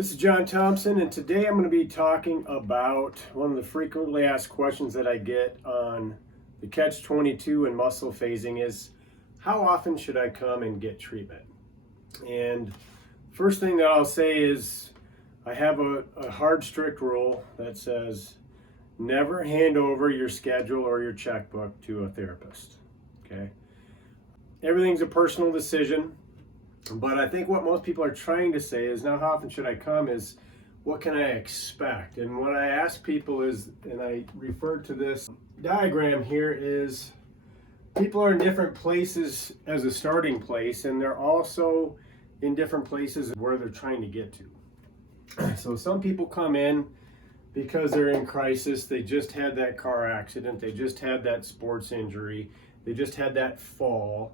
This is John Thompson, and today I'm going to be talking about one of the frequently asked questions that I get on the Catch-22 and muscle phasing is, how often should I come and get treatment? And first thing that I'll say is I have a hard, strict rule that says never hand over your schedule or your checkbook to a therapist, okay? Everything's a personal decision. But I think what most people are trying to say is, now how often should I come, is what can I expect? And what I ask people is, and I refer to this diagram here, is people are in different places as a starting place, and they're also in different places where they're trying to get to. So some people come in because they're in crisis. They just had that car accident, they just had that sports injury, they just had that fall,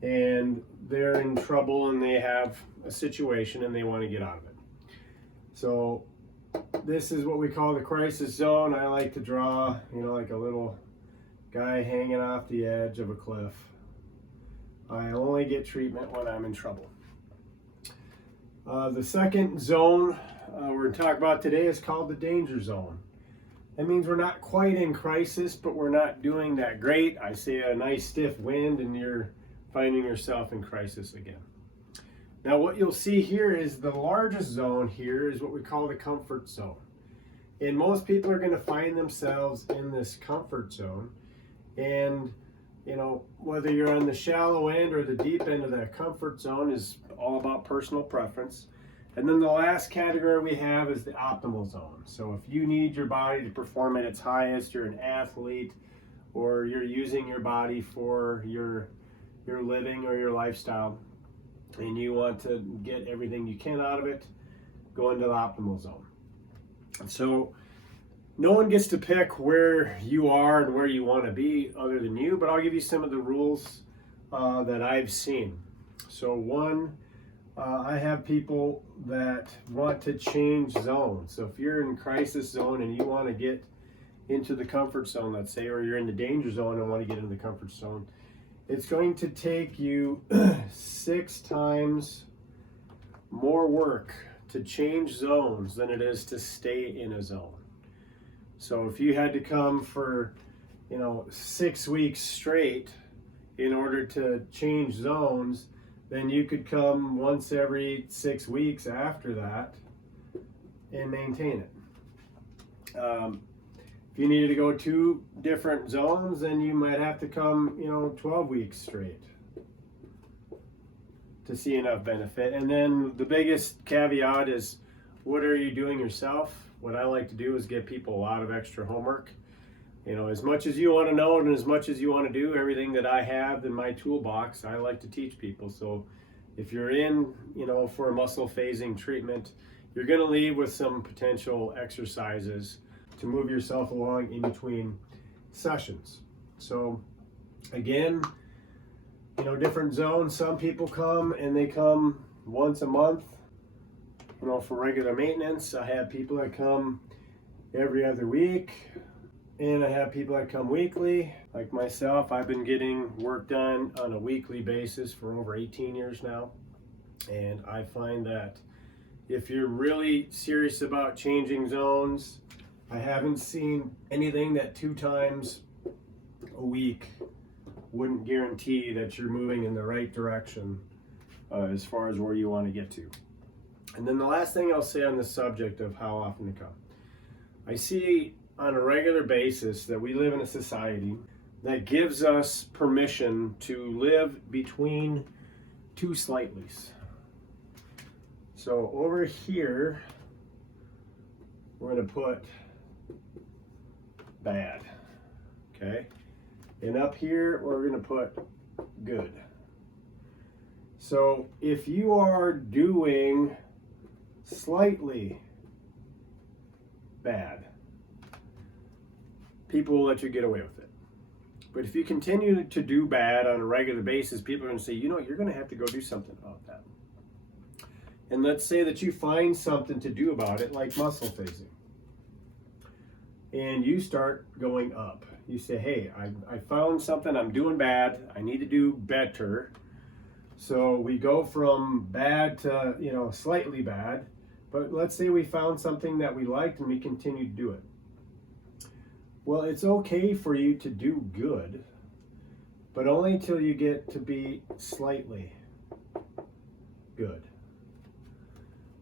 and they're in trouble and they have a situation and they want to get out of it. So this is what we call the crisis zone. I like to draw, like a little guy hanging off the edge of a cliff. I only get treatment when I'm in trouble. The second zone we're going to talk about today is called the danger zone. That means we're not quite in crisis, but we're not doing that great. I say a nice stiff wind and you're finding yourself in crisis again. Now what you'll see here is the largest zone here is what we call the comfort zone. And most people are going to find themselves in this comfort zone. And whether you're on the shallow end or the deep end of that comfort zone is all about personal preference. And then the last category we have is the optimal zone. So if you need your body to perform at its highest, you're an athlete, or you're using your body for your living or your lifestyle, and you want to get everything you can out of it, go into the optimal zone. So no one gets to pick where you are and where you want to be other than you, but I'll give you some of the rules that I've seen. So one, I have people that want to change zones. So if you're in crisis zone and you want to get into the comfort zone, let's say, or you're in the danger zone and want to get into the comfort zone, it's going to take you 6 times more work to change zones than it is to stay in a zone. So if you had to come for 6 weeks straight in order to change zones, then you could come once every 6 weeks after that and maintain it. If you needed to go 2 different zones, then you might have to come 12 weeks straight to see enough benefit. And then the biggest caveat is, what are you doing yourself? What I like to do is give people a lot of extra homework. As much as you want to know and as much as you want to do, everything that I have in my toolbox, I like to teach people. So if you're in, for a muscle phasing treatment, you're going to leave with some potential exercises to move yourself along in between sessions. So again, different zones. Some people come and they come once a month, for regular maintenance. I have people that come every other week, and I have people that come weekly. Like myself, I've been getting work done on a weekly basis for over 18 years now. And I find that if you're really serious about changing zones, I haven't seen anything that 2 times a week wouldn't guarantee that you're moving in the right direction as far as where you want to get to. And then the last thing I'll say on the subject of how often to come. I see on a regular basis that we live in a society that gives us permission to live between 2 slightlys. So over here, we're going to put bad, okay? And up here, we're going to put good. So if you are doing slightly bad, people will let you get away with it. But if you continue to do bad on a regular basis, people are going to say, you're going to have to go do something about that. And let's say that you find something to do about it, like muscle phasing. And you start going up. You say, hey, I found something, I'm doing bad, I need to do better. So we go from bad to, slightly bad. But let's say we found something that we liked and we continue to do it. Well, it's okay for you to do good, but only until you get to be slightly good.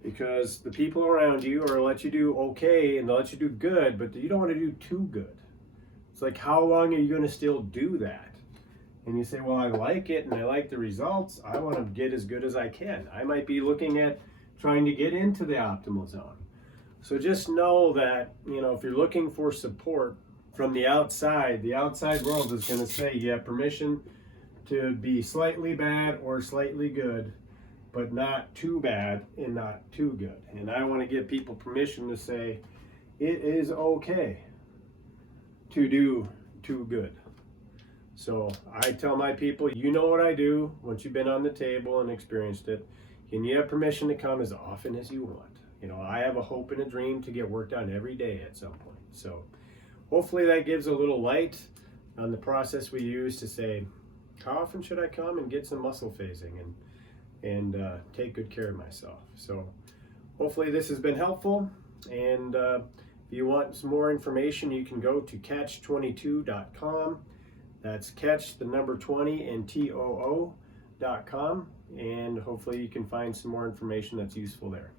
Because the people around you are let you do okay and they'll let you do good, but you don't want to do too good. It's like, how long are you going to still do that? And you say, well, I like it and I like the results. I want to get as good as I can. I might be looking at trying to get into the optimal zone. So just know that, if you're looking for support from the outside world is going to say you have permission to be slightly bad or slightly good, but not too bad and not too good. And I want to give people permission to say it is okay to do too good. So I tell my people, you know what I do once you've been on the table and experienced it, and you have permission to come as often as you want. I have a hope and a dream to get work done every day at some point. So hopefully that gives a little light on the process we use to say, how often should I come and get some muscle phasing and take good care of myself. So hopefully this has been helpful. And if you want some more information, you can go to Catch20Too.com. That's catch the number 20 and TOO.com. And hopefully you can find some more information that's useful there.